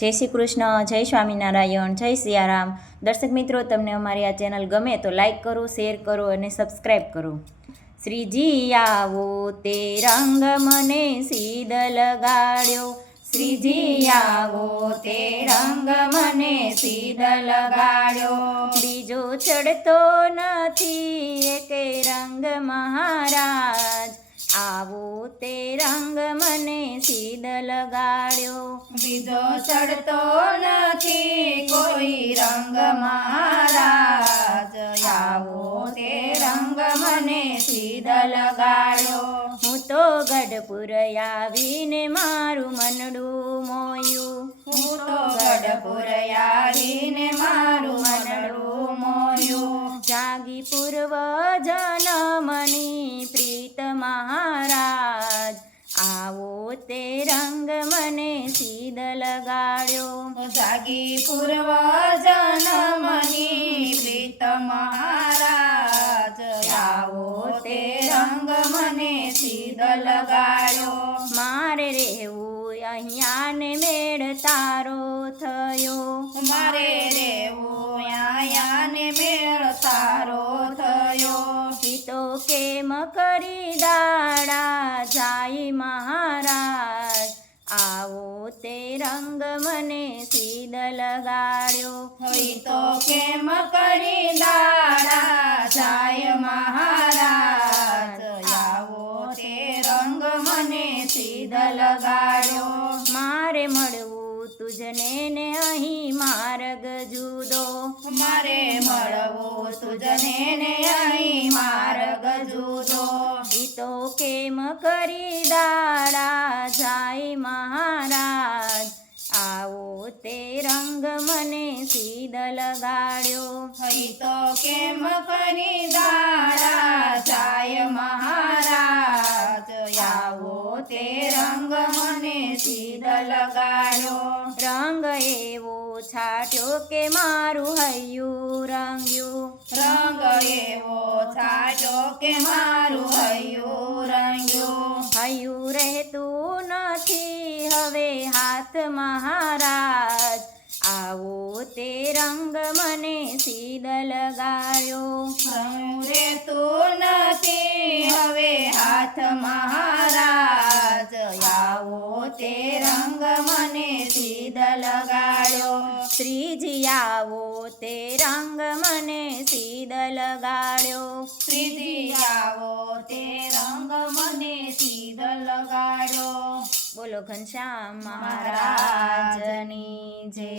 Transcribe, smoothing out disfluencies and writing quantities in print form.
જય શ્રી કૃષ્ણ, જય સ્વામિનારાયણ, જય સિયારામ. દર્શક મિત્રો, તમને અમારી આ ચેનલ ગમે તો લાઈક કરો, શેર કરો અને સબસ્ક્રાઈબ કરો. શ્રીજી આવો તે રંગ મને સીધ લગાડ્યો, શ્રીજી આવો તે રંગ મને સીધ લગાડ્યો. બીજો ચડતો નથી એકે રંગ મહારાજ, આવો તે રંગ મને સીધ લગાડ્યો. બીજો ચડતો નથી કોઈ રંગ મહારાજ, આવો તે રંગ મને સીધ લગાડ્યો. હું તો ગઢપુર આવીને મારું મનડું મોયું, હું તો ગઢપુર આવીને મારું મનડું મોયું. જાગી પૂર્વ જનમની પ્રીત મહારાજ, આવો તે રંગ મને સીધ લગાડ્યો. જાગી પૂર્વ જન્મની પ્રીત મહારાજ, આવો તે રંગ મને સીધ લગાડ્યો. મારે રહેવું અહીંયા ને મેળ તારો થયો, મારે રેવું આયા ને મેળ તારો થયો. તો કેમ કરી દાડા જાય મહારાજ, આવો તે રંગ મને સીધ લગાડ્યો. હોય તો કેમ કરી દાડા જાય મહારાજ, આવો તે રંગ મને સીધ લગાડ્યો. મારે મળવું તુજને ને અહીં માર્ગ જુદો, મારે મળવું તુજને ને અહીં માર્ગ જુદો. ઈ તો કેમ કરી દાડા જાય મહારાજ, આવો તે રંગ મને સીધ લગાડ્યો. હોય તો કેમ કરી દાડા જાય મહારાજ, આવો તે રંગ મને સીધ લગાડ્યો. રંગ એવો છાટ્યો કે મારું હૈયું રંગ્યું, રંગ એવો છાટ્યો કે મારું હૈયું રંગ્યું. હૈયું રહેતું નથી હવે હાથ મહારાજ, આવો તે રંગ મને સીધ લગાડ્યો. હૈયું રહેતું નથી હવે હાથ મહારાજ, આવો તે રંગ મને સીધ લગાડ્યો. શ્રીજી આવો તે રંગ મને સીધ લગાડ્યો. શ્રીજી આવો તે રંગ મને સીધ લગાડ્યો. બોલો ઘનશ્યામ મહારાજની જય.